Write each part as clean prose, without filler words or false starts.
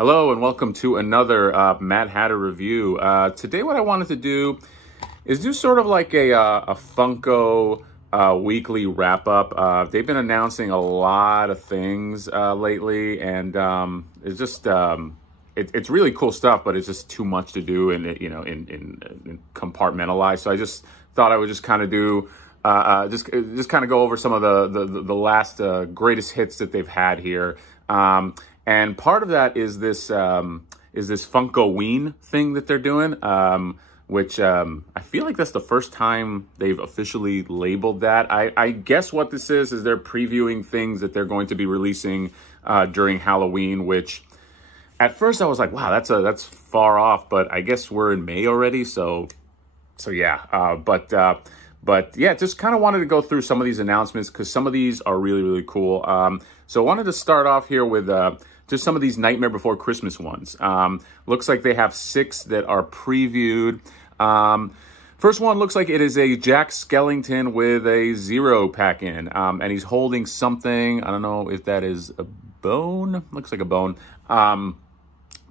Hello and welcome to another Mad Hatter review. Today what I wanted to do is do sort of like a Funko weekly wrap-up. They've been announcing a lot of things lately, and it's just it's really cool stuff, but it's just too much to do and in compartmentalize. So I just thought I would just kind of do just kind of go over some of the last greatest hits that they've had here. And part of that is this Funkoween thing that they're doing, which I feel like that's the first time they've officially labeled that. I guess what this is they're previewing things that they're going to be releasing during Halloween, which at first I was like, wow, that's far off, but I guess we're in May already, so yeah. But yeah, just kind of wanted to go through some of these announcements because some of these are really, really cool. So I wanted to start off here with just some of these Nightmare Before Christmas ones. Looks like they have 6 that are previewed. First one looks like it is a Jack Skellington with a Zero pack in. And he's holding something. I don't know if that is a bone. Looks like a bone.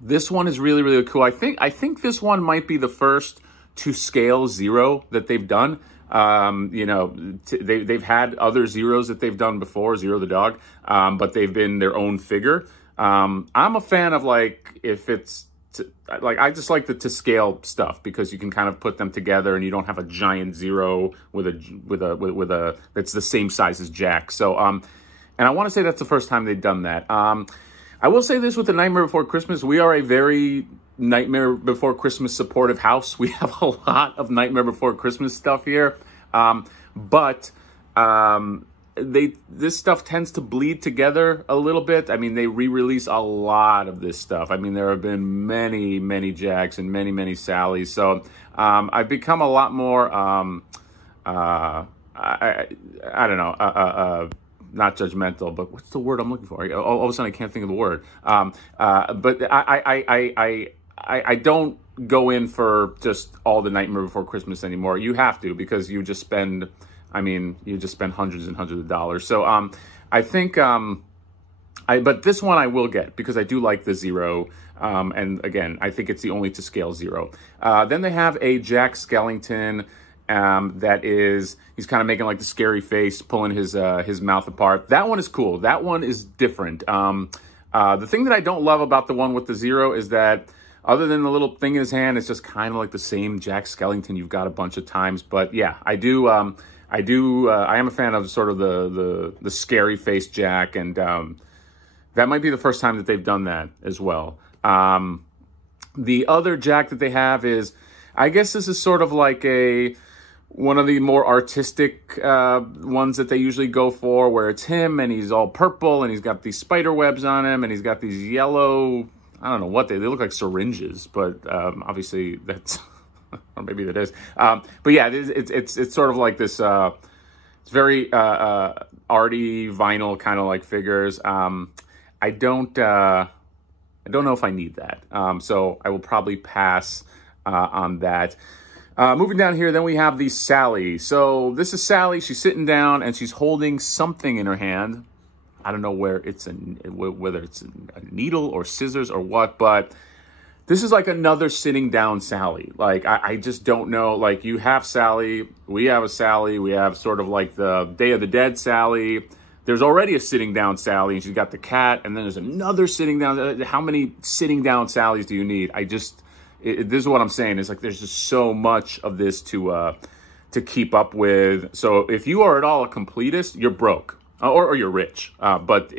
This one is really, really cool. I think this one might be the first to scale Zero that they've done. They've had other Zeros that they've done before, Zero the dog, but they've been their own figure. I'm a fan of I just like the to scale stuff because you can kind of put them together and you don't have a giant Zero with a that's the same size as Jack. So and I want to say that's the first time they've done that. I will say this with the Nightmare Before Christmas, we are a very Nightmare Before Christmas supportive house. We have a lot of Nightmare Before Christmas stuff here, but this stuff tends to bleed together a little bit. I mean, they re-release a lot of this stuff. I mean, there have been many Jacks and many Sallys. So I've become a lot more I don't know, not judgmental, but what's the word I'm looking for? All of a sudden I can't think of the word. But I don't go in for just all the Nightmare Before Christmas anymore. You have to, because you just spend hundreds and hundreds of dollars. So I think but this one I will get because I do like the Zero. And again, I think it's the only to scale Zero. Then they have a Jack Skellington that is, he's kind of making like the scary face, pulling his mouth apart. That one is cool. That one is different. The thing that I don't love about the one with the Zero is that other than the little thing in his hand, it's just kind of like the same Jack Skellington you've got a bunch of times. But yeah, I am a fan of sort of the scary face Jack, and that might be the first time that they've done that as well. The other Jack that they have is, I guess this is sort of like one of the more artistic ones that they usually go for, where it's him and he's all purple and he's got these spider webs on him and he's got these yellow, I don't know what they look like, syringes, but obviously that's, or maybe that is. But yeah, it's sort of like this, it's very arty vinyl kind of like figures. I don't know if I need that. So I will probably pass on that. Moving down here, then we have the Sally. So this is Sally. She's sitting down and she's holding something in her hand. I don't know whether it's a needle or scissors or what, but this is like another sitting down Sally. Like, I just don't know. Like, you have Sally. We have a Sally. We have sort of like the Day of the Dead Sally. There's already a sitting down Sally, and she's got the cat, and then there's another sitting down. How many sitting down Sallys do you need? This is what I'm saying. Is like there's just so much of this to keep up with. So if you are at all a completist, you're broke, or you're rich. But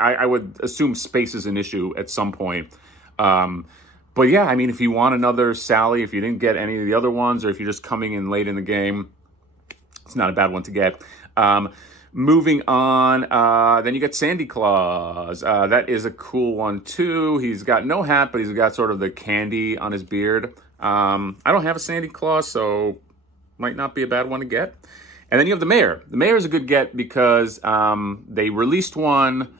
I would assume space is an issue at some point. But yeah, I mean, if you want another Sally, if you didn't get any of the other ones, or if you're just coming in late in the game, it's not a bad one to get. Moving on, then you get Sandy Claus. That is a cool one too. He's got no hat, but he's got sort of the candy on his beard. I don't have a Sandy Claus, so might not be a bad one to get. And then you have the Mayor. The Mayor is a good get because they released one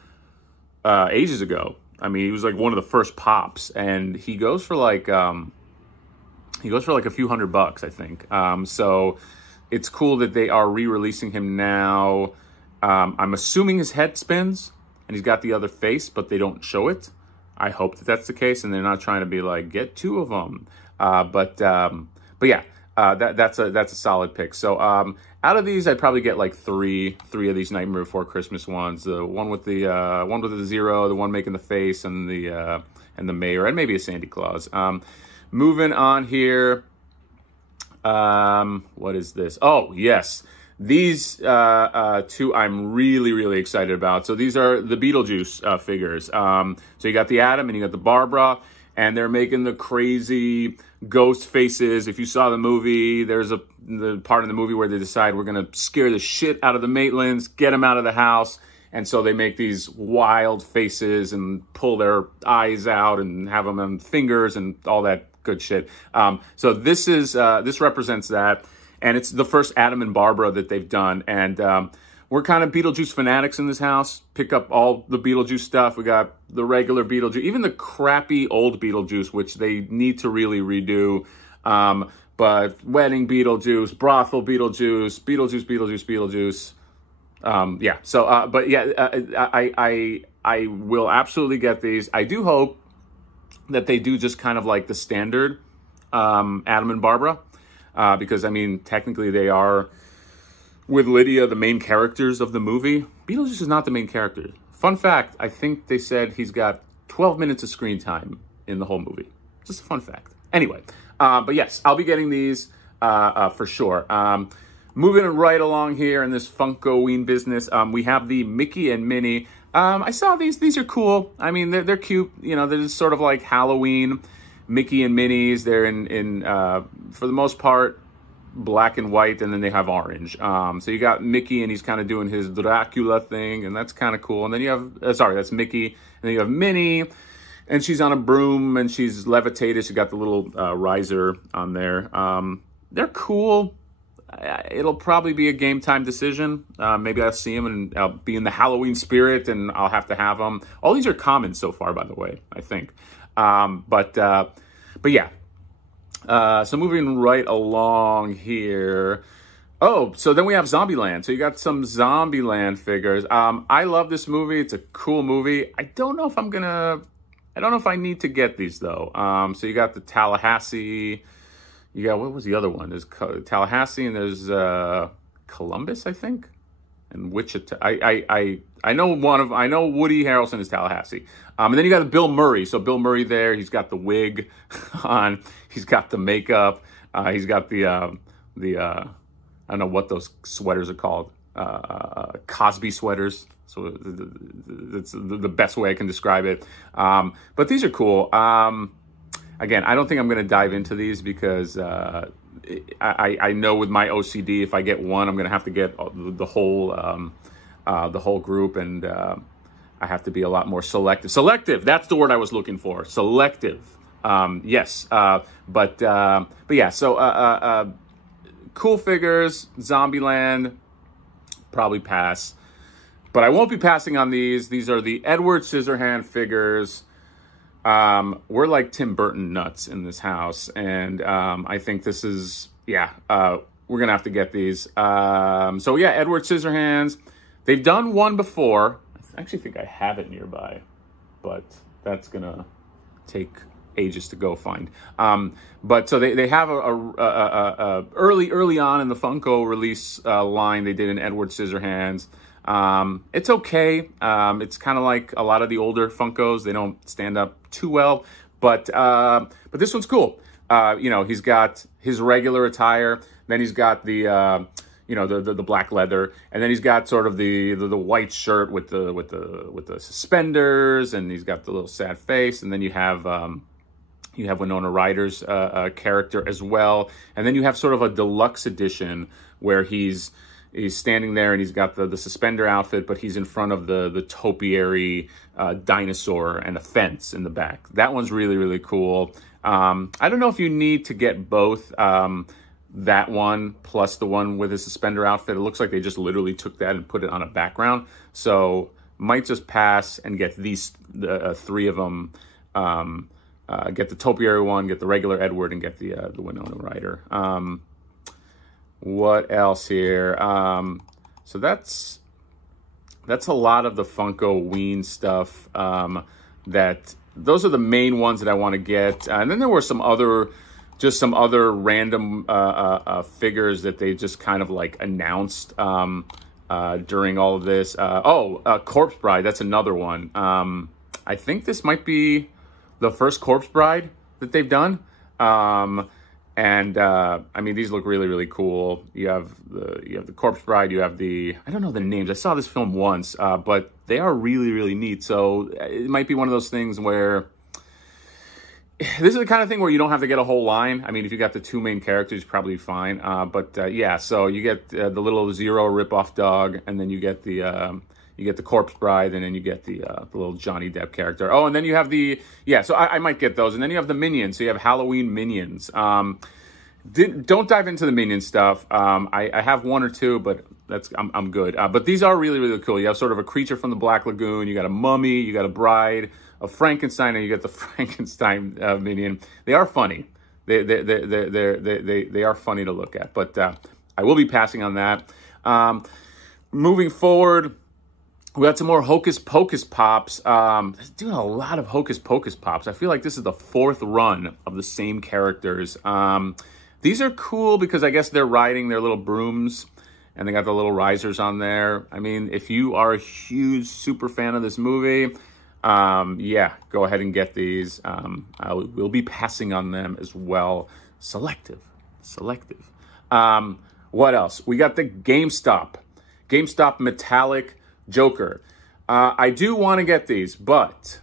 ages ago. I mean, he was like one of the first pops, and he goes for like a few $100, I think. So it's cool that they are re-releasing him now. I'm assuming his head spins and he's got the other face, but they don't show it. I hope that that's the case, and they're not trying to be like, get 2 of them. But yeah, that's a solid pick. So out of these, I'd probably get like three of these Nightmare Before Christmas ones. The one with the zero, the one making the face, and the mayor, and maybe a Santa Claus. Moving on here. What is this? Oh, yes. These 2 I'm really, really excited about. So these are the Beetlejuice figures. So you got the Adam and you got the Barbara, and they're making the crazy ghost faces. If you saw the movie, there's the part in the movie where they decide we're going to scare the shit out of the Maitlands, get them out of the house. And so they make these wild faces and pull their eyes out and have them on fingers and all that good shit. So this represents that. And it's the first Adam and Barbara that they've done. And we're kind of Beetlejuice fanatics in this house. Pick up all the Beetlejuice stuff. We got the regular Beetlejuice, even the crappy old Beetlejuice, which they need to really redo. But wedding Beetlejuice, brothel Beetlejuice, Beetlejuice. Yeah. So, but yeah, I will absolutely get these. I do hope that they do just kind of like the standard Adam and Barbara. Because, I mean, technically they are, with Lydia, the main characters of the movie. Beetlejuice is not the main character. Fun fact, I think they said he's got 12 minutes of screen time in the whole movie. Just a fun fact. Anyway, but yes, I'll be getting these for sure. Moving right along here in this Funkoween business, we have the Mickey and Minnie. I saw these. These are cool. I mean, they're cute. You know, they're just sort of like Halloween Mickey and Minnie's. They're in for the most part, black and white, and then they have orange. So you got Mickey, and he's kind of doing his Dracula thing, and that's kind of cool. And then you have, sorry, that's Mickey. And then you have Minnie, and she's on a broom, and she's levitated. She got the little riser on there. They're cool. It'll probably be a game time decision. Maybe I'll see them and I'll be in the Halloween spirit, and I'll have to have them. All these are common so far, by the way, I think. But yeah. So moving right along here. Oh, so then we have Zombieland. So you got some Zombieland figures. I love this movie. It's a cool movie. I don't know if I need to get these though. So you got the Tallahassee. You got, what was the other one? There's Tallahassee, and there's Columbus, I think, and Wichita. I know Woody Harrelson is Tallahassee. And then you got Bill Murray. So Bill Murray there, he's got the wig on, he's got the makeup, he's got the I don't know what those sweaters are called, Cosby sweaters. So it's the best way I can describe it. But these are cool. Again, I don't think I'm going to dive into these because I know with my OCD, if I get one, I'm going to have to get the whole group, and I have to be a lot more selective. Selective, that's the word I was looking for. Selective, yes. But yeah. So cool figures, Zombieland, probably pass. But I won't be passing on these. These are the Edward Scissorhand figures. We're like Tim Burton nuts in this house, and I think this is, yeah, we're gonna have to get these. So yeah, Edward Scissorhands. They've done one before. I actually think I have it nearby, but that's gonna take ages to go find. But so they have a early on in the Funko release line, they did an Edward Scissorhands. It's okay. It's kind of like a lot of the older Funkos. They don't stand up too well, but this one's cool. You know, he's got his regular attire, then he's got the, you know, the black leather, and then he's got sort of the white shirt with the suspenders, and he's got the little sad face, and then you have Winona Ryder's character as well, and then you have sort of a deluxe edition where he's standing there and he's got the suspender outfit, but he's in front of the topiary dinosaur and a fence in the back. That one's really, really cool. I don't know if you need to get both, that one plus the one with his suspender outfit. It looks like they just literally took that and put it on a background. So might just pass and get these three of them. Get the topiary one, get the regular Edward, and get the Winona Ryder. What else here? So that's a lot of the Funkoween stuff that those are the main ones that I want to get. And then there were some other random figures that they just kind of like announced during all of this. Corpse Bride, that's another one. I think this might be the first Corpse Bride that they've done. I mean, these look really, really cool. You have the Corpse Bride. You have I don't know the names. I saw this film once, but they are really, really neat. So it might be one of those things where this is the kind of thing where you don't have to get a whole line. I mean, if you got the two main characters, probably fine. Yeah, so you get the little Zero ripoff dog, and then you get the Corpse Bride, and then you get the little Johnny Depp character. Oh, and then you have so I might get those. And then you have the Minions. So you have Halloween Minions. Don't dive into the Minion stuff. I have one or two, but I'm good. But these are really, really cool. You have sort of a creature from the Black Lagoon. You got a mummy. You got a bride, a Frankenstein, and you got the Frankenstein Minion. They are funny. They are funny to look at. But I will be passing on that. Moving forward, we got some more Hocus Pocus Pops. Doing a lot of Hocus Pocus Pops. I feel like this is the fourth run of the same characters. These are cool because I guess they're riding their little brooms and they got the little risers on there. I mean, if you are a huge super fan of this movie, yeah, go ahead and get these. We'll be passing on them as well. Selective. What else? We got the GameStop Metallic Joker. I do want to get these, but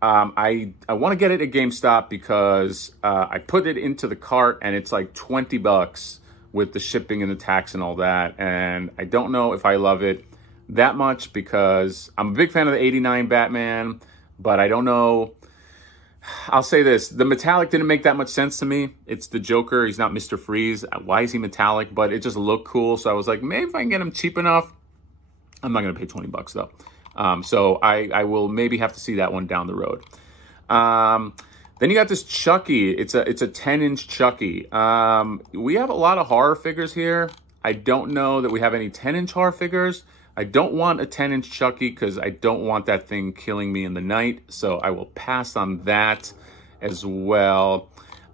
I want to get it at GameStop because I put it into the cart and it's like $20 with the shipping and the tax and all that. And I don't know if I love it that much because I'm a big fan of the '89 Batman, but I don't know. I'll say this. The metallic didn't make that much sense to me. It's the Joker. He's not Mr. Freeze. Why is he metallic? But it just looked cool. So I was like, maybe if I can get him cheap enough. I'm not going to pay $20 though. So I will maybe have to see that one down the road. Then you got this Chucky. It's a 10-inch Chucky. We have a lot of horror figures here. I don't know that we have any 10-inch horror figures. I don't want a 10-inch Chucky because I don't want that thing killing me in the night. So I will pass on that as well.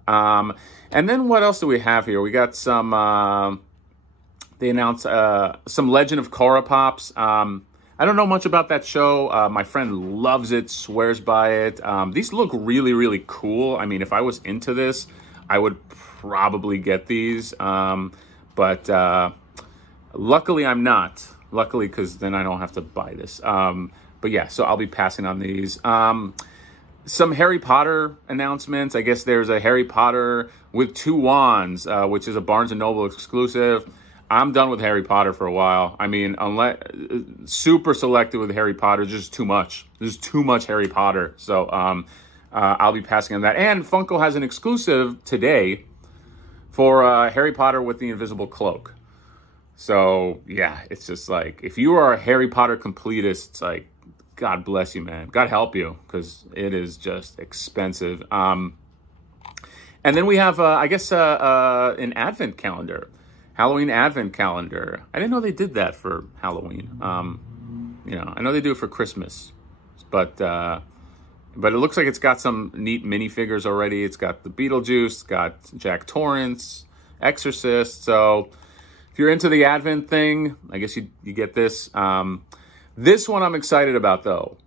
And then what else do we have here? We got some... they announced some Legend of Korra Pops. I don't know much about that show. My friend loves it, swears by it. These look really, really cool. I mean, if I was into this, I would probably get these. But luckily, I'm not. Luckily, because then I don't have to buy this. But yeah, so I'll be passing on these. Some Harry Potter announcements. I guess there's a Harry Potter with 2 wands, which is a Barnes & Noble exclusive. I'm done with Harry Potter for a while. I mean, unless super selective with Harry Potter, just too much. There's too much Harry Potter. So I'll be passing on that. And Funko has an exclusive today for Harry Potter with the Invisible Cloak. So yeah, it's just like, if you are a Harry Potter completist, it's like, God bless you, man. God help you, because it is just expensive. And then we have, I guess, an advent calendar. Halloween advent calendar. I didn't know they did that for Halloween. You know, I know they do it for Christmas, but it looks like it's got some neat minifigures already. It's got the Beetlejuice, it's got Jack Torrance, Exorcist. So if you're into the advent thing, I guess you get this. This one I'm excited about though.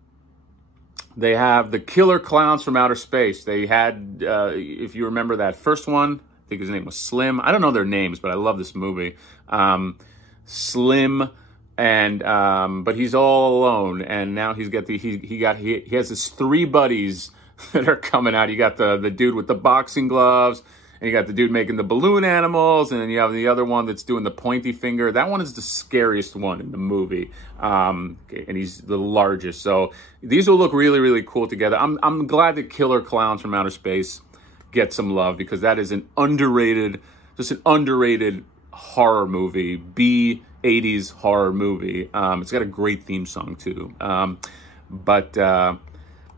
They have the Killer Clowns from Outer Space. They had, if you remember that first one, I think his name was Slim. I don't know their names, but I love this movie. Slim, and but he's all alone, and now he's got he has his 3 buddies that are coming out. You got the dude with the boxing gloves, and you got the dude making the balloon animals, and then you have the other one that's doing the pointy finger. That one is the scariest one in the movie, and he's the largest. So these will look really, really cool together. I'm glad that Killer Clowns from Outer Space get some love, because that is an underrated horror movie, B-80s horror movie. It's got a great theme song too. But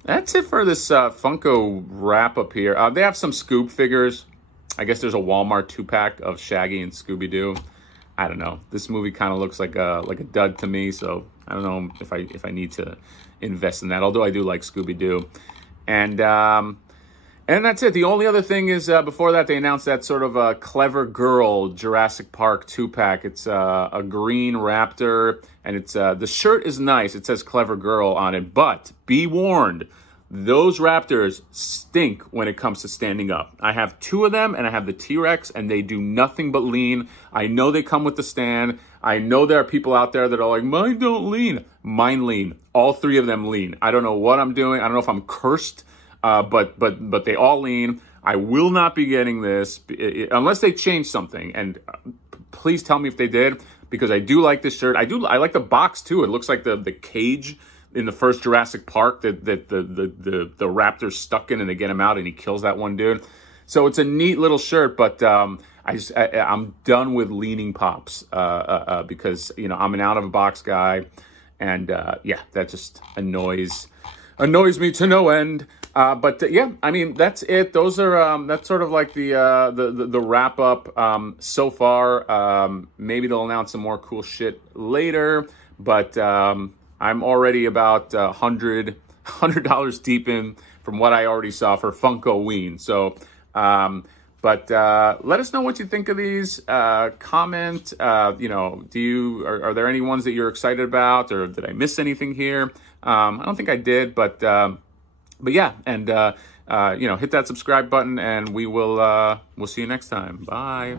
that's it for this Funko wrap up here. They have some Scoob figures. I guess there's a Walmart 2-pack of Shaggy and Scooby-Doo. I don't know. This movie kind of looks like a dud to me, so I don't know if I need to invest in that. Although I do like Scooby-Doo. And that's it. The only other thing is before that, they announced that sort of a Clever Girl Jurassic Park 2-pack. It's a green Raptor, and it's the shirt is nice. It says Clever Girl on it, but be warned, those Raptors stink when it comes to standing up. I have 2 of them, and I have the T-Rex, and they do nothing but lean. I know they come with the stand. I know there are people out there that are like, mine don't lean. Mine lean. All 3 of them lean. I don't know what I'm doing. I don't know if I'm cursed. But they all lean. I will not be getting this unless they change something. And please tell me if they did, because I do like this shirt. I like the box too. It looks like the cage in the first Jurassic Park that the Raptor's stuck in, and they get him out and he kills that one dude. So it's a neat little shirt, but I'm done with leaning pops because I'm an out of a box guy, and yeah, that just annoys me to no end. But yeah, I mean, that's it. Those are that's sort of like the wrap up so far. Maybe they'll announce some more cool shit later, but I'm already about $100 deep in from what I already saw for Funkoween. So but let us know what you think of these. Comment. Are there any ones that you're excited about, or did I miss anything here? I don't think I did, but yeah, and hit that subscribe button, and we'll see you next time. Bye.